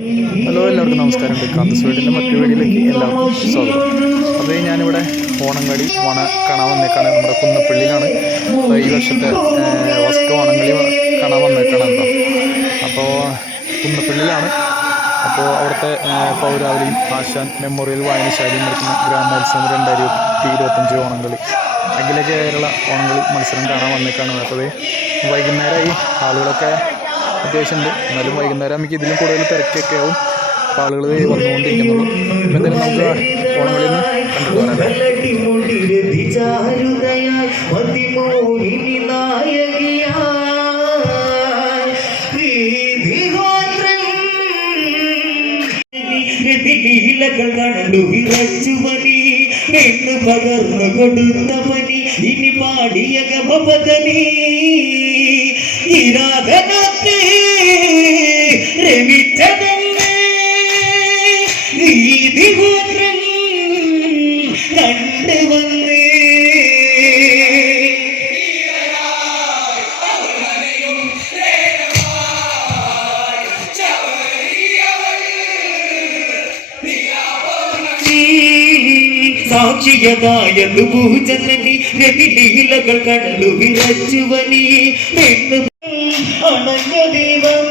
Hello, എല്ലാവർക്കും നമസ്കാരം. കാന്തസ് വീടിൻ്റെ മറ്റൊരു വീഡിയോയിലേക്ക് എല്ലാവർക്കും സ്വാഗതം. അപ്പോൾ ഞാനിവിടെ ഓണംകളി കാണാൻ വന്നേക്കാണ്. നമ്മുടെ കുന്നപ്പള്ളിയിലാണ് ഈ വർഷത്തെ ഫസ്റ്റ് ഓണംകളി കാണാൻ വന്നേക്കാണ് കേട്ടോ. അപ്പോൾ കുന്നപ്പള്ളിയിലാണ്. അപ്പോൾ അവിടുത്തെ പൗരാവലിയും ആശാൻ മെമ്മോറിയൽ വായനശാലയും നടക്കുന്ന ഗ്രാമോത്സവം 2025 ഓണംകളി അഖില കേരള ഓണംകളി മത്സരം കാണാൻ വന്നേക്കാണ്. അപ്പോൾ വൈകുന്നേരമായി, ആളുകളൊക്കെ അത്യാവശ്യമുണ്ട്. എന്നാലും വൈകുന്നേരം നമുക്ക് ഇതിലും കൂടുതൽ തിരക്കൊക്കെ ആവും. അപ്പോൾ ആളുകൾ വന്നുകൊണ്ടിരിക്കുന്നുള്ളൂ. അപ്പോൾ എന്തായാലും നമുക്ക് ഓണങ്ങളിൽ നിന്ന് കണ്ടിട്ട് വരാം. കണ്ടു വിറച്ചുവനി പെണ്ണു പകർന്നു കൊടുത്തവനി ഇനി പാടിയ ഗമപതനി ഇരാഗനൊക്കെ രമിച്ചതന്നെ നീതിപുത്രം കണ്ടുവന്നേ. സാക്ഷിയതായു പൂജനനി രവിലീലകൾ കണ്ടു വിറച്ചുവനി പെണ്ണു അണഞ്ഞ ദൈവം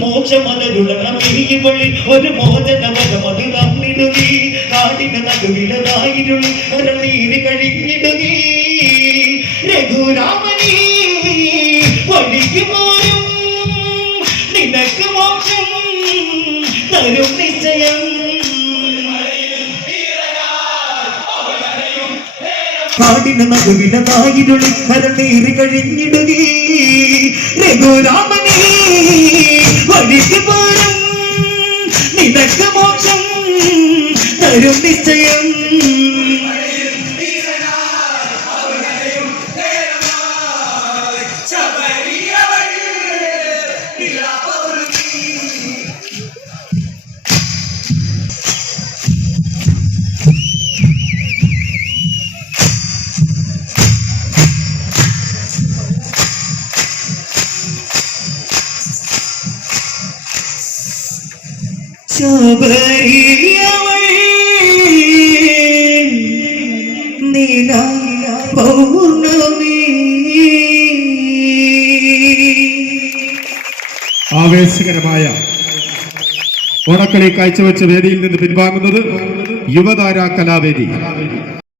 മോക്ഷമലരുളണം ഇരിവള്ളി ഒരു മോചനവരമത് വന്നിടുകി കാടിന് നടുവിലതായിരുള്ളി ഒരു നീതി കഴിഞ്ഞിടുകി രഘുരാമനീ വഴിക്ക് പോരും നിനക്ക് മോക്ഷം തരും നിശ്ചയം. കാടിന് നടുവിലതായിരുള്ളി ഒരു നീതി കഴിഞ്ഞിടുകി രഘുരാമനീ വഴിക്ക് പോരും നിനക്ക് മോക്ഷം തരും നിശ്ചയം. ശബരിയവൾ നീല പൗർണമി. ആവേശകരമായ ഓണക്കളി കാഴ്ചവെച്ച വേദിയിൽ നിന്ന് പിൻവാങ്ങുന്നത് യുവതാര കലാവേദി.